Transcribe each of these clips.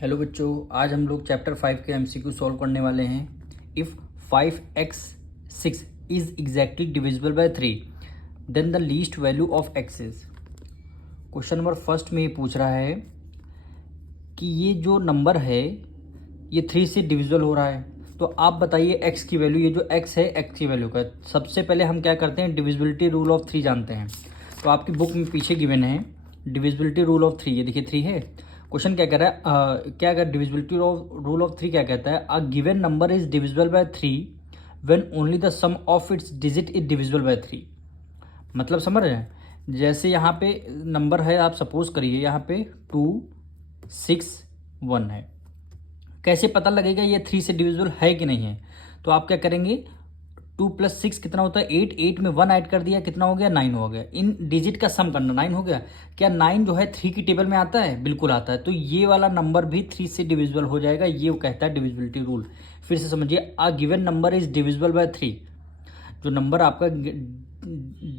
Hello बच्चों, आज हम लोग चैप्टर 5 के एमसीक्यू सॉल्व करने वाले हैं। If 5x6 is exactly divisible by 3 then the least value of x is. Question number first में ये पूछ रहा है कि ये जो नंबर है ये 3 से डिविजिबल हो रहा है, तो आप बताइए x की वैल्यू। ये जो x है x की वैल्यू का सबसे पहले हम क्या करते हैं, डिविजिबिलिटी रूल ऑफ 3 जानते हैं। तो आपकी बुक में पीछे गिवन है डिविजिबिलिटी रूल ऑफ 3, ये देखिए 3 है। क्वेश्चन क्या कह रहा है, क्या अगर डिविजिबिलिटी रूल ऑफ 3 क्या कहता है, a given number is divisible by 3 when only the sum of its digit is divisible by 3। मतलब समझ रहे हैं, जैसे यहाँ पे नंबर है, आप सपोज करिए यहाँ पे 2 6 1 है। कैसे पता लगेगा ये 3 से डिविजिबल है कि नहीं है, तो आप क्या करेंगे, 2 + 6 कितना होता है 8, 8 में 1 ऐड कर दिया, कितना हो गया 9 हो गया। इन डिजिट का सम करना, 9 हो गया। क्या 9 जो है 3 की टेबल में आता है? बिल्कुल आता है। तो ये वाला नंबर भी 3 से डिविजिबल हो जाएगा, ये कहता है डिविजिबिलिटी रूल। फिर से समझिए, अ given number is divisible by 3। जो नंबर आपका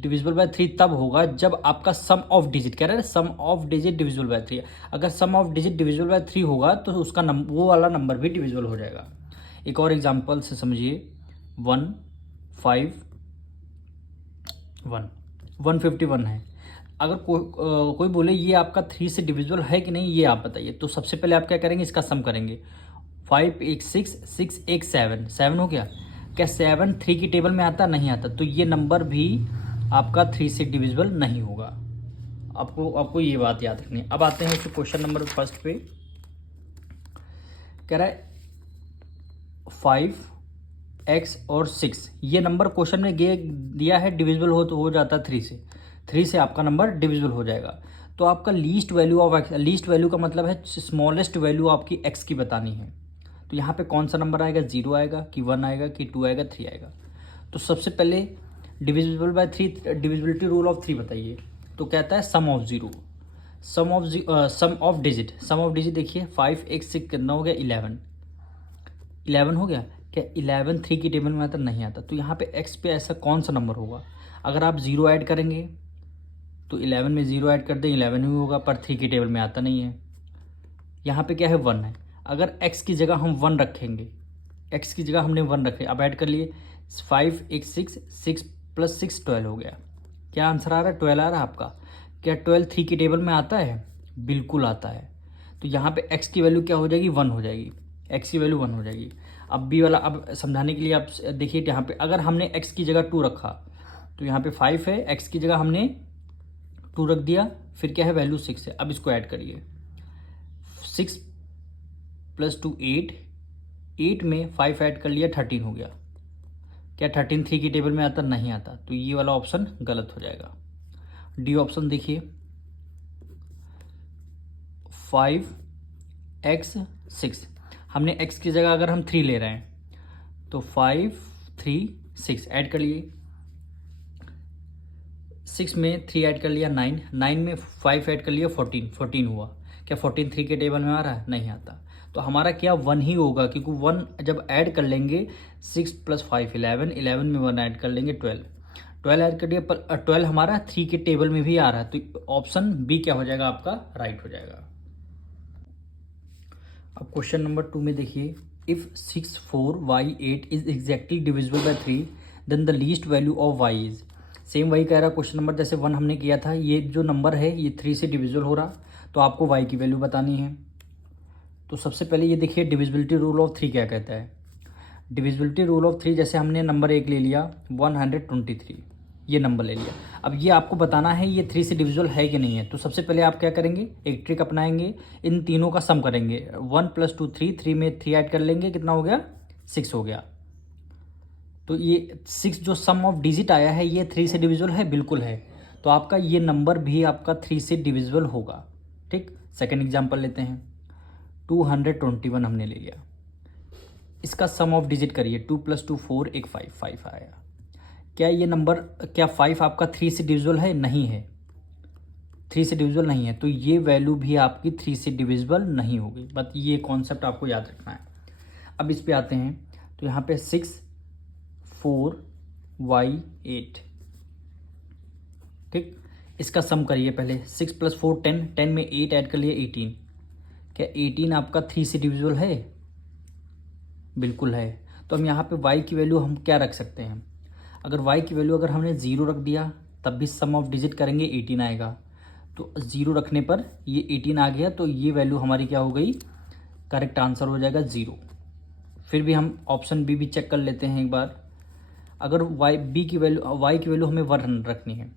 डिविजिबल बाय 3 तब होगा जब आपका सम ऑफ डिजिट, कह रहे हैं सम ऑफ डिजिट डिविजिबल बाय 3। अगर सम ऑफ डिजिट डिविजिबल बाय 3 होगा तो उसका वो वाला नंबर भी डिविजिबल हो जाएगा। एक और एग्जांपल से समझिए, 1 5 1 151 है। अगर कोई बोले ये आपका 3 से डिविजिबल है कि नहीं, ये आप बताइए। तो सबसे पहले आप क्या करेंगे, इसका सम करेंगे। 5 एक 6, 6 एक 7, 7 हो गया। क्या 7 3 की टेबल में आता? नहीं आता। तो ये नंबर भी आपका 3 से डिविजिबल नहीं होगा। आपको ये बात याद रखनी है। अब आते हैं क्वेश्चन नंबर फर्स्ट पे। कह रहा है 5x और 6, ये नंबर क्वेश्चन में दिया है डिविजिबल हो जाता है 3 से आपका नंबर डिविजिबल हो जाएगा। तो आपका least value of x, least value का मतलब है स्मॉलेस्ट वैल्यू आपकी x की बतानी है। तो यहाँ पे कौन सा नंबर आएगा, 0 आएगा कि 1 आएगा कि 2 आएगा 3 आएगा। तो सबसे पहले divisible by 3, divisibility rule of 3 बताइए। तो कहता है sum of zero, sum of digit देखिए 5 एक 6 कितना हो गया 11 हो गया। क्या 11 3 की टेबल में आता? नहीं आता। तो यहाँ पे x पे ऐसा कौन सा नंबर होगा, अगर आप 0 ऐड करेंगे तो 11 में 0 ऐड कर दें 11 ही होगा, पर 3 की टेबल में आता नहीं है। यहाँ पे क्या है 1 है। अगर x की जगह हम 1 रखेंगे, x की जगह हमने 1 रखे, अब ऐड कर लिए 5 एक 6, 6 + 6 12 हो गया। क्या आंसर आ रहा है? 12 आ रहा है आपका। क्या 12 3 की टेबल में आता है? बिल्कुल आता है। तो यहाँ पे x की वैल्यू क्या हो जाएगी, 1 हो जाएगी। x की वैल्यू 1 हो जाएगी। अब बी वाला, अब समझाने के लिए आप देखिए, यहाँ पे अगर हमने x की जगह 2 रखा तो यहाँ पे 5 है, x की जगह हमने 2 रख दिया, फिर क्या है वैल्यू 6 है। अब इसको ऐड करिए, 6 + 2 8, 8 में 5 ऐड कर लिया 13 हो गया। क्या 13 3 की टेबल में आता? नहीं आता। तो ये वाला ऑप्शन गलत हो जाएगा। डी ऑप्शन देखिए, 5x 6, हमने x की जगह अगर हम 3 ले रहे हैं तो 5 3 6 ऐड कर लिए, 6 में 3 ऐड कर लिया 9, 9 में 5 ऐड कर लिया 14, 14 हुआ। क्या 14 3 के टेबल में आ रहा है? नहीं आता। तो हमारा क्या 1 ही होगा, क्योंकि 1 जब ऐड कर लेंगे 6 + 5 11, 11 में 1 ऐड कर लेंगे 12, 12 ऐड कर दिया, पर 12 हमारा 3 के टेबल में भी आ रहा है। तो ऑप्शन बी क्या हो जाएगा आपका, राइट हो जाएगा। अब क्वेश्चन नंबर 2 में देखिए, if 6 4 y 8 is exactly divisible by 3 then the least value of y is. Same वही कह रहा है क्वेश्चन नंबर जैसे 1 हमने किया था। ये जो नंबर है ये 3 से डिविजिबल हो रहा, तो आपको y की वैल्यू बतानी है। तो सबसे पहले ये देखिए डिविजिबिलिटी रूल ऑफ 3 क्या कहता है। डिविजिबिलिटी रूल ऑफ 3, जैसे हमने नंबर 1 ले लिया 123, ये नंबर ले लिया। अब ये आपको बताना है ये 3 से डिविजिबल है कि नहीं है। तो सबसे पहले आप क्या करेंगे, एक ट्रिक अपनाएंगे, इन तीनों का सम करेंगे। 1 + 2 3, 3 में 3 ऐड कर लेंगे, कितना हो गया 6 हो गया। तो ये 6 जो सम ऑफ डिजिट आया है ये 3 से डिविजिबल है, बिल्कुल है। तो आपका ये नंबर भी आपका 3 से डिविजिबल होगा। ठीक, सेकेंड एग्जाम्पल लेते हैं, 221 हमने ले लिया, इसका सम ऑफ डिजिट करिए, 2 + 2 4 एक 5 आया। क्या ये नंबर, क्या 5 आपका 3 से डिविजिबल है? नहीं है, 3 से डिविजिबल नहीं है। तो ये वैल्यू भी आपकी 3 से डिविजिबल नहीं होगी। बस ये कॉन्सेप्ट आपको याद रखना है। अब इस पे आते हैं, तो यहाँ पे 6 4 y 8, ठीक, इसका सम करिए पहले। 6 + 4 10, 10 में 8 ऐड कर लिए 18, क्या 18 आपका 3 से डिविजिबल है? बिल्कुल है। तो हम यहाँ पे y की वैल्यू हम क्या रख सकते हैं? अगर y की वैल्यू अगर हमने 0 रख दिया तब भी सम ऑफ डिजिट करेंगे 18 आएगा। तो 0 रखने पर ये 18 आ गया, तो ये वैल्यू हमारी क्या हो गई? करेक्ट आंसर हो जाएगा 0। फिर भी हम ऑप्शन बी भी चेक कर लेते हैं एक बार। अगर y की वैल्यू हमें 1 रखनी है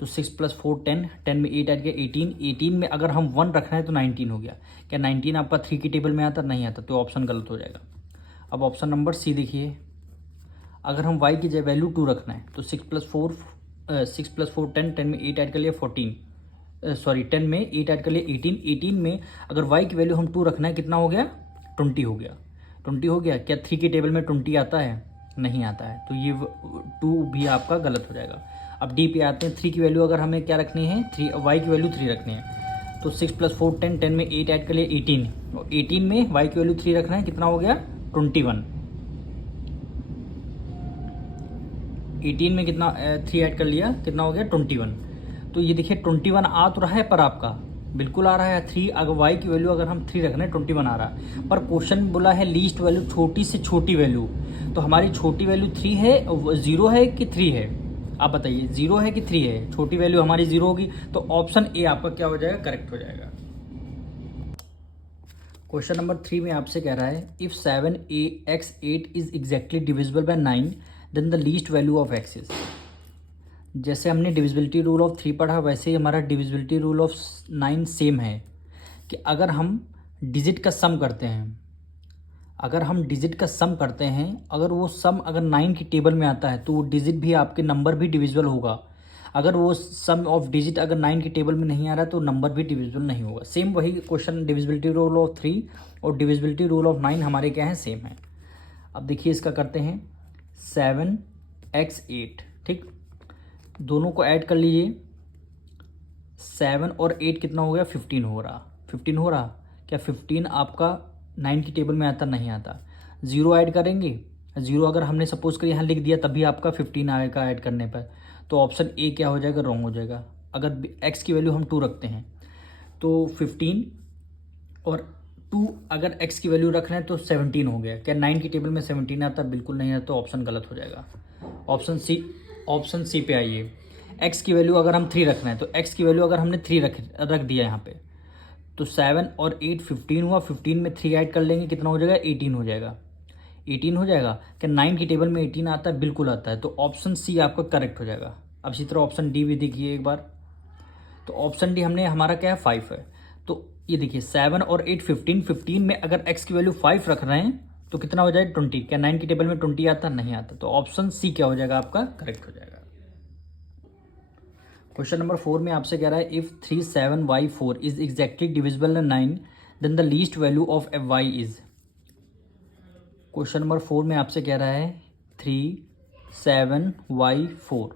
तो 6 + 4 10, 10 में 8 ऐड किया 18, 18 में अगर हम 1 रखना है तो 19 हो गया। क्या 19 आपका 3 की टेबल में आता? नहीं आता, तो ऑप्शन गलत हो जाएगा। अब ऑप्शन नंबर सी देखिए, अगर हम y की वैल्यू 2 रखना है तो 6 + 4 10, 10 में 8 ऐड कर लिया 14, सॉरी 10 में 8 ऐड कर लिया 18, 18 में अगर y की वैल्यू हम 2 रखना है कितना हो गया? 20 हो गया। 20 हो गया। क्या 3 की टेबल में 20 आता है? नहीं आता है, तो ये 2 भी आपका गलत हो जाएगा। अब डी पे आते हैं। 3 की वैल्यू अगर हमें क्या रखनी है? y की वैल्यू 3 रखनी है तो 6 + 4 10, 10 में 8 ऐड कर लिया 18, और 18 में y की वैल्यू 3 रखना है कितना हो गया? 21। 18 में कितना 3 ऐड कर लिया कितना हो गया? 21। तो ये देखिए 21 आ तो रहा है पर आपका बिल्कुल आ रहा है 3। अगर y की वैल्यू अगर हम 3 रख रहे हैं 21 आ रहा है, पर क्वेश्चन बोला है लीस्ट वैल्यू, छोटी से छोटी वैल्यू। तो हमारी छोटी वैल्यू 3 है, 0 है कि 3 है? आप बताइए, 0 है कि 3 है? छोटी वैल्यू हमारी 0 होगी, तो ऑप्शन ए आपका क्या हो जाएगा? करेक्ट हो जाएगा। क्वेश्चन नंबर 3 में आपसे कह रहा है if 7x8 is exactly divisible by 9 then the least value of x is. जैसे हमने डिविजिबिलिटी रूल ऑफ 3 पढ़ा वैसे ही हमारा डिविजिबिलिटी रूल ऑफ 9 सेम है कि अगर हम डिजिट का सम करते हैं, अगर वो सम अगर 9 की टेबल में आता है तो वो डिजिट भी आपके नंबर भी डिविजिबल होगा। अगर वो सम ऑफ डिजिट अगर 9 की टेबल में नहीं आ रहा है तो नंबर भी डिविजिबल नहीं होगा। सेम वही क्वेश्चन, डिविजिबिलिटी रूल ऑफ 3 और डिविजिबिलिटी रूल ऑफ 9 हमारे क्या हैं? सेम है। अब देखिए इसका करते हैं 7x8, ठीक, दोनों को ऐड कर लीजिए। 7 और 8 कितना हो गया? 15 हो रहा। 15 हो रहा। क्या 15 आपका 9 की टेबल में आता? नहीं आता। 0 ऐड करेंगे, 0 अगर हमने सपोज कर यहाँ लिख दिया तभी आपका 15 आएगा ऐड करने पर, तो ऑप्शन ए क्या हो जाएगा? रॉन्ग हो जाएगा। अगर x की वैल्यू हम 2 रखते हैं तो 15 और 2 अगर x की वैल्यू रख रहे हैं तो 17 हो गया। क्या 9 की टेबल में 17 आता? बिल्कुल नहीं आता, तो ऑप्शन गलत हो जाएगा। ऑप्शन सी पे आइए। x की वैल्यू अगर हम 3 रख रहे हैं तो x की वैल्यू अगर हमने 3 रख दिया यहाँ पे तो 7 और 8 15 हुआ। 15 में 3 ऐड कर लेंगे कितना हो जाएगा? 18 हो जाएगा। 18 हो जाएगा। क्या 9 की टेबल में 18 आता है? बिल्कुल आता है, तो ऑप्शन सी आपका करेक्ट हो जाएगा। अब इसी तरह ऑप्शन डी भी देखिए एक बार। तो ऑप्शन डी हमने हमारा क्या है? 5 है। तो ये देखिए 7 और 8 15, 15 में अगर x की वैल्यू 5 रख रहे हैं तो कितना हो जाएगा? 20। क्या 9 की टेबल में 20 आता? नहीं आता, तो ऑप्शन सी क्या हो जाएगा? आपका करेक्ट हो जाएगा। क्वेश्चन नंबर 4 में आपसे कह रहा है if 37y4 is exactly divisible by 9 then the least value of y is. Question number 4 में आपसे कह रहा है 37y4,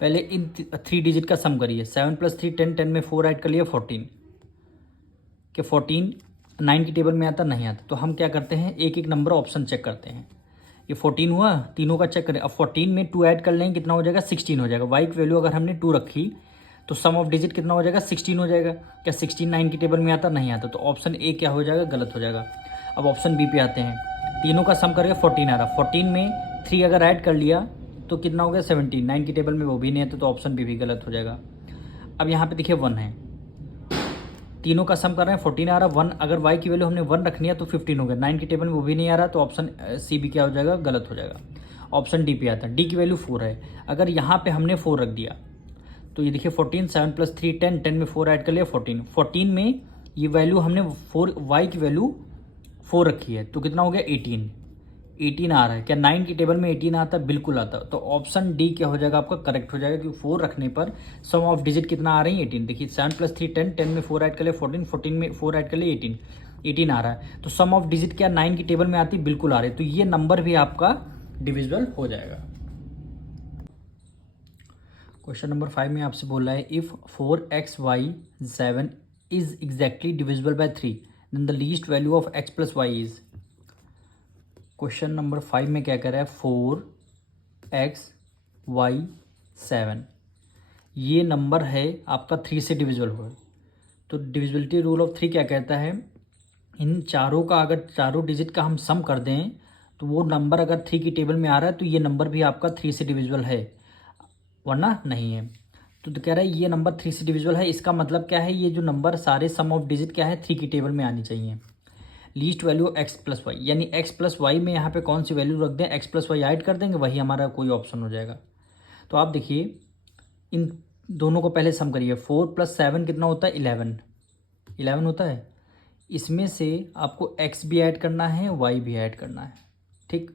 पहले इन 3 डिजिट का सम करिए। 7 + 3 10, 10 में 4 ऐड कर लिया 14। कि 14 9 की टेबल में आता? नहीं आता, तो हम क्या करते हैं? एक एक नंबर ऑप्शन चेक करते हैं। ये 14 हुआ, तीनों का चेक करें। अब 14 में 2 ऐड कर लेंगे कितना हो जाएगा? 16 हो जाएगा। y की वैल्यू अगर हमने 2 रखी तो सम ऑफ डिजिट कितना हो जाएगा? 16 हो जाएगा। क्या 16 9 की टेबल में आता? नहीं आता, तो ऑप्शन ए क्या हो जाएगा? गलत हो जाएगा। अब ऑप्शन बी पे आते हैं। तीनों का सम करके 14 आ रहा। 14 में 3 अगर ऐड कर लिया तो कितना हो गया? 17। 9 की टेबल में वो भी नहीं आता, तो ऑप्शन बी भी गलत हो जाएगा। अब यहाँ पे देखिए 1 है, तीनों का सम कर रहे हैं, 14 आ रहा। 1 अगर y की वैल्यू हमने 1 रखनी है तो 15 हो गया। 9 की टेबल में वो भी नहीं आ रहा, तो ऑप्शन सी भी क्या हो जाएगा? गलत हो जाएगा। ऑप्शन डी पे आता है। डी की वैल्यू 4 है, अगर यहाँ पे हमने 4 रख दिया तो ये देखिए 14 7 + 3 10, 10 में 4 ऐड कर लिया 14। 14 में ये वैल्यू हमने 4 y की वैल्यू 4 रखी है तो कितना हो गया? 18। 18 आ रहा है। क्या 9 की टेबल में 18 आता? बिल्कुल आता, तो ऑप्शन डी क्या हो जाएगा? आपका करेक्ट हो जाएगा, क्योंकि 4 रखने पर सम ऑफ डिजिट कितना आ रही है? 18। देखिए 7 + 3 10, 10 में 4 ऐड कर लिया 14, 14 में 4 ऐड कर लिया 18, 18 आ रहा है। तो सम ऑफ डिजिट क्या 9 की टेबल में आती? बिल्कुल आ रही है, तो ये नंबर भी आपका डिविजिबल हो जाएगा। क्वेश्चन नंबर 5 में आपसे बोल रहा है if 4xy7 is exactly divisible by 3 then the least value of x + y is. Question number 5 में क्या कह रहा है? 4xy7 ये नंबर है आपका 3 से डिविजिबल हुआ है। तो डिविजिबिलिटी रूल ऑफ 3 क्या कहता है, इन चारों का अगर चारों डिजिट का हम सम कर दें तो वो नंबर अगर 3 की टेबल में आ रहा है तो ये नंबर भी आपका 3 से डिविजिबल है, वरना नहीं है। तो कह रहा है ये नंबर 3 से डिविजिबल है, इसका मतलब क्या है, ये जो नंबर सारे सम ऑफ डिजिट क्या है 3 की टेबल में आनी चाहिए। Least value x plus y, यानी एक्स प्लस वाई में यहाँ पे कौन सी वैल्यू रख दें, एक्स प्लस वाई ऐड कर देंगे, वही हमारा कोई ऑप्शन हो जाएगा। तो आप देखिए इन दोनों को पहले सम करिए, 4+7 कितना होता है, 11 होता है। इसमें से आपको एक्स भी ऐड करना है, वाई भी ऐड करना है, ठीक।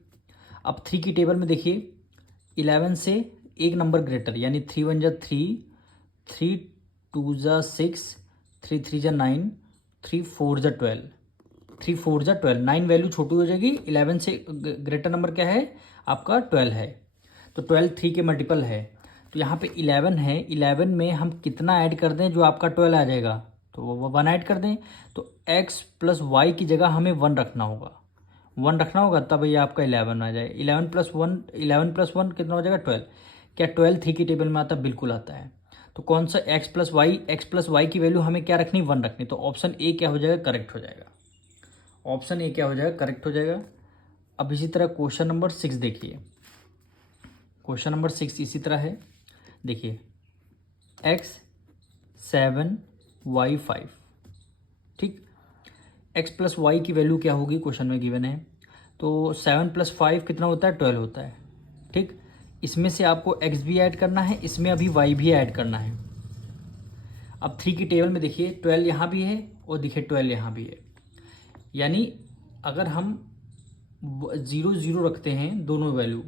अब 3 की टेबल में देखिए 11 से एक नंबर ग्रेटर, यानी 3 1 जा 3, 3 2 जा 6, 3 3 जा 9, 3 4 जा 12, 3 4 जा 12, 9 वैल्यू छोटी हो जाएगी, 11 से ग्रेटर नंबर क्या है आपका 12 है, तो 12 3 के मल्टीपल है। तो यहाँ पे 11 है, 11 में हम कितना ऐड कर दें जो आपका 12 आ जाएगा, तो वो 1 ऐड कर दें। तो x प्लस वाई की जगह हमें 1 रखना होगा, 1 रखना होगा, तब ये आपका 11 आ जाए। 11+1 कितना हो जाएगा 12। क्या 12 3 की टेबल में आता है, बिल्कुल आता है। तो कौन सा x प्लस वाई की वैल्यू हमें क्या रखनी, 1 रखनी, तो ऑप्शन ए क्या हो जाएगा, करेक्ट हो जाएगा। ऑप्शन ए क्या हो जाएगा, करेक्ट हो जाएगा। अब इसी तरह क्वेश्चन नंबर 6 देखिए, क्वेश्चन नंबर 6 इसी तरह है, देखिए x 7 y 5, ठीक। x प्लस वाई की वैल्यू क्या होगी, क्वेश्चन में गिवन है। तो 7 + 5 कितना होता है, 12 होता है, ठीक। इसमें से आपको x भी ऐड करना है, इसमें अभी y भी ऐड करना है। अब 3 की टेबल में देखिए 12 यहाँ भी है और देखिए 12 यहाँ भी है, यानी अगर हम 0 0 रखते हैं दोनों वैल्यू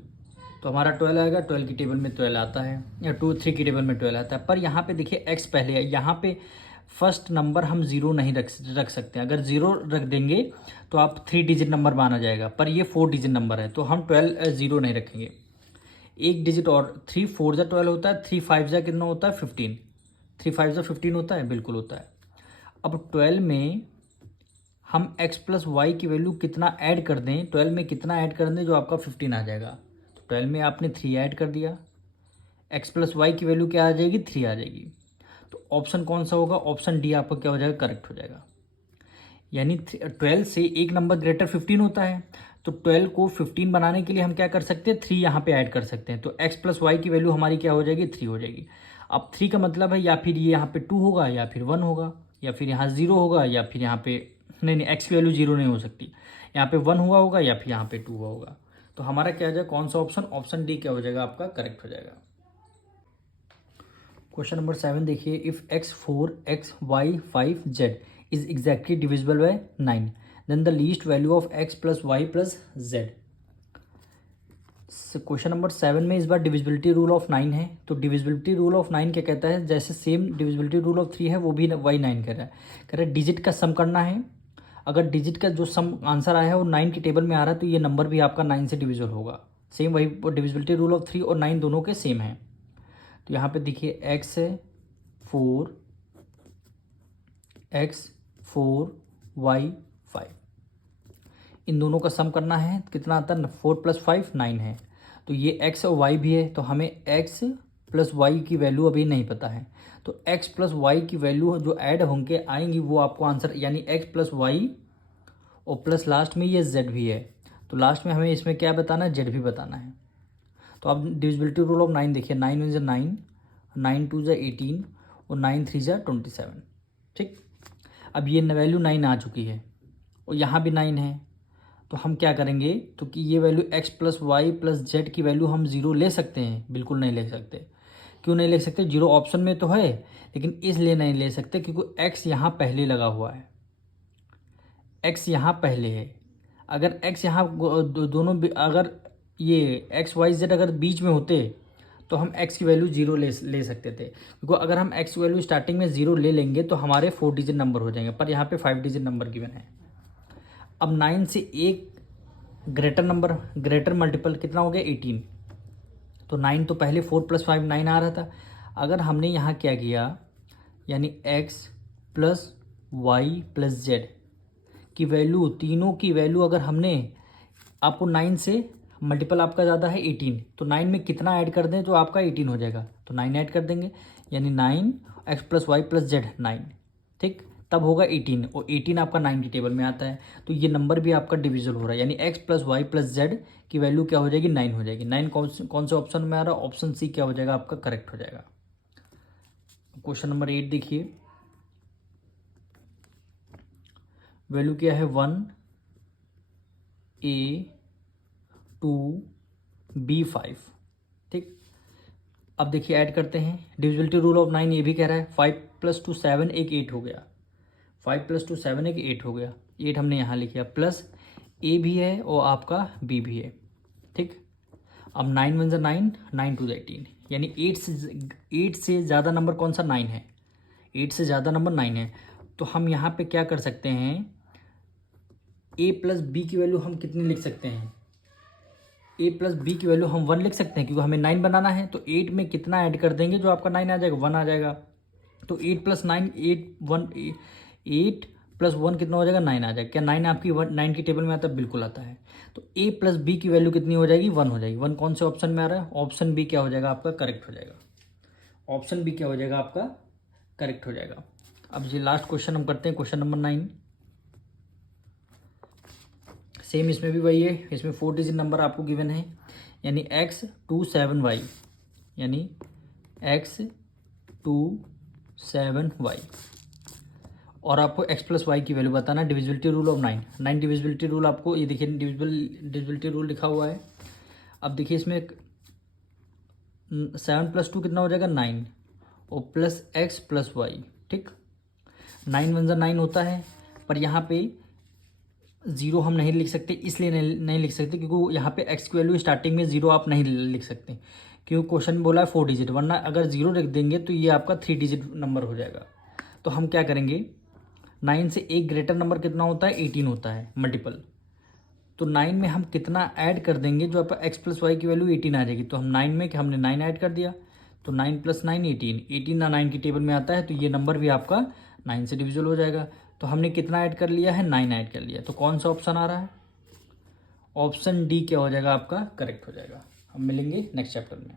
तो हमारा 12 आएगा, 12 की टेबल में 12 आता है, या 3 की टेबल में 12 आता है। पर यहाँ पे देखिए x पहले है, यहाँ पे फर्स्ट नंबर हम 0 नहीं रख सकते हैं। अगर 0 रख देंगे तो आप 3 डिजिट नंबर माना जाएगा, पर ये 4 डिजिट नंबर है, तो हम 0 नहीं रखेंगे। एक डिजिट और, 3 4 जा 12 होता है, 3 5 जा कितना होता है 15, 3 5 जा 15 होता है, बिल्कुल होता है। अब 12 में हम x प्लस वाई की वैल्यू कितना ऐड कर दें, 12 में कितना ऐड कर दें जो आपका 15 आ जाएगा। 12 में आपने 3 ऐड कर दिया, x प्लस वाई की वैल्यू क्या आ जाएगी, 3 आ जाएगी। तो ऑप्शन कौन सा होगा, ऑप्शन डी आपका क्या हो जाएगा, करेक्ट हो जाएगा। यानी 12 से एक नंबर ग्रेटर 15 होता है, तो 12 को 15 बनाने के लिए हम क्या कर सकते हैं, 3 यहाँ पे ऐड कर सकते हैं। तो x प्लस वाई की वैल्यू हमारी क्या हो जाएगी, 3 हो जाएगी। अब 3 का मतलब है या फिर ये यहाँ पे 2 होगा, या फिर 1 होगा, या फिर यहाँ 0 होगा, या फिर यहाँ पे नहीं, x की वैल्यू 0 नहीं हो सकती, यहाँ पे 1 हुआ होगा या फिर यहाँ पे 2 हुआ होगा। तो हमारा क्या हो जाएगा, कौन सा ऑप्शन, ऑप्शन डी क्या हो जाएगा आपका, करेक्ट हो जाएगा। क्वेश्चन नंबर 7 देखिए, if x 4 x y 5 z is exactly divisible by 9, then the least value of x plus y plus z। Question number 7 में इस बार डिविजिबिलिटी रूल ऑफ 9 है। तो डिविजिबिलिटी रूल ऑफ 9 क्या कहता है, जैसे सेम डिविजिबिलिटी रूल ऑफ 3 है वो भी वाई 9 कह रहा है डिजिट का सम करना है। अगर डिजिट का जो सम आंसर आया है वो 9 की टेबल में आ रहा है तो ये नंबर भी आपका 9 से डिविजिबल होगा। सेम वही डिविजिबिलिटी रूल ऑफ 3 और 9 दोनों के सेम है। तो यहाँ पे देखिए x है 4 y 5, इन दोनों का सम करना है, कितना आता है 4 + 5 9 है। तो ये x और y भी है, तो हमें x प्लस वाई की वैल्यू अभी नहीं पता है। तो x प्लस वाई की वैल्यू जो ऐड होंगे आएंगी वो आपको आंसर, यानी x प्लस वाई और प्लस लास्ट में ये z भी है, तो लास्ट में हमें इसमें क्या बताना है, z भी बताना है। तो अब डिविजिबिलिटी रूल ऑफ 9 देखिए, 9 1 9, 9 2 18 और 9 3 27, ठीक। अब ये वैल्यू 9 आ चुकी है और यहाँ भी 9 है, तो हम क्या करेंगे, तो कि ये value x plus y plus z की वैल्यू हम 0 ले सकते हैं, बिल्कुल नहीं ले सकते। क्यों नहीं ले सकते, 0 ऑप्शन में तो है, लेकिन इसलिए नहीं ले सकते क्योंकि x यहाँ पहले लगा हुआ है, x यहाँ पहले है। अगर x यहाँ दोनों अगर ये x y z अगर बीच में होते तो हम x की वैल्यू 0 ले सकते थे, क्योंकि अगर हम x की वैल्यू स्टार्टिंग में 0 ले लेंगे तो हमारे 4 डिजिट नंबर हो जाएंगे, पर यहाँ पे 5 डिजिट नंबर गिवन है। अब 9 से एक ग्रेटर मल्टीपल कितना हो गया 18, तो 9 तो पहले 4 + 5 9 आ रहा था। अगर हमने यहाँ क्या किया, यानी x plus y plus z की वैल्यू, तीनों की वैल्यू अगर हमने, आपको 9 से मल्टीपल आपका ज़्यादा है 18, तो 9 में कितना ऐड कर दें तो आपका 18 हो जाएगा, तो 9 ऐड कर देंगे, यानी 9 x plus y plus z 9, ठीक, तब होगा 18 और 18 आपका 9 की टेबल में आता है, तो ये नंबर भी आपका डिविजल हो रहा है, यानी x plus y plus z की वैल्यू क्या हो जाएगी 9 हो जाएगी। 9 कौन से ऑप्शन में आ रहा है, ऑप्शन सी क्या हो जाएगा आपका करेक्ट हो जाएगा। क्वेश्चन नंबर 8 देखिए, वैल्यू क्या है 1a 2b5। ठीक, अब देखिए ऐड करते हैं, डिविजिबिलिटी रूल ऑफ 9 ये भी कह रहा है 5 + 2 7 एक 8 हो गया, 5 + 2 7 एक 8 हो गया, 8 हमने यहाँ लिख लिया, प्लस ए भी है और आपका बी भी है। ठीक, अब 9 × 9 9 × 18, यानी 8 से ज़्यादा नंबर कौन सा 9 है, 8 से ज़्यादा नंबर 9 है। तो हम यहाँ पे क्या कर सकते हैं, a प्लस बी की वैल्यू हम कितनी लिख सकते हैं, a प्लस बी की वैल्यू हम 1 लिख सकते हैं, क्योंकि हमें 9 बनाना है। तो 8 में कितना ऐड कर देंगे जो आपका 9 आ जाएगा, 1 आ जाएगा। तो 8 + 9 8 + 1 कितना हो जाएगा, 9 आ जाएगा। क्या 9 आपकी 9 की टेबल में आता है, बिल्कुल आता है। तो a प्लस बी की वैल्यू कितनी हो जाएगी, 1 हो जाएगी। 1 कौन से ऑप्शन में आ रहा है, ऑप्शन बी क्या हो जाएगा आपका करेक्ट हो जाएगा, ऑप्शन बी क्या हो जाएगा आपका करेक्ट हो जाएगा। अब ये लास्ट क्वेश्चन हम करते हैं, क्वेश्चन नंबर 9। सेम इसमें भी वही है, इसमें 4 डिजिट नंबर आपको गिवन है, यानी x 2 7 y, यानी x 2 7 y, और आपको x + y की वैल्यू बताना। Divisibility rule of 9 divisibility rule आपको ये देखिए, डिविजिबिलिटी रूल लिखा हुआ है। अब देखिए इसमें 7 + 2 कितना हो जाएगा 9 और प्लस x + y। ठीक, 9 × 9 होता है, पर यहाँ पे 0 हम नहीं लिख सकते, इसलिए नहीं लिख सकते क्योंकि यहाँ पे x की वैल्यू स्टार्टिंग में 0 आप नहीं लिख सकते, क्योंकि क्वेश्चन में बोला है 4 डिजिट, वरना अगर 0 लिख देंगे तो ये आपका 3 डिजिट नंबर हो जाएगा। तो हम क्या करेंगे, 9 से एक ग्रेटर नंबर कितना होता है, 18 होता है मल्टीपल। तो 9 में हम कितना ऐड कर देंगे जो आपका x + y की वैल्यू 18 आ जाएगी। तो हम 9 में हमने 9 ऐड कर दिया, तो 9 + 9 18, 18 ना 9 की टेबल में आता है, तो ये नंबर भी आपका 9 से डिविजिबल हो जाएगा। तो हमने कितना ऐड कर लिया है, 9 ऐड कर लिया। तो कौन सा ऑप्शन आ रहा है, ऑप्शन डी क्या हो जाएगा आपका करेक्ट हो जाएगा। हम मिलेंगे नेक्स्ट चैप्टर में।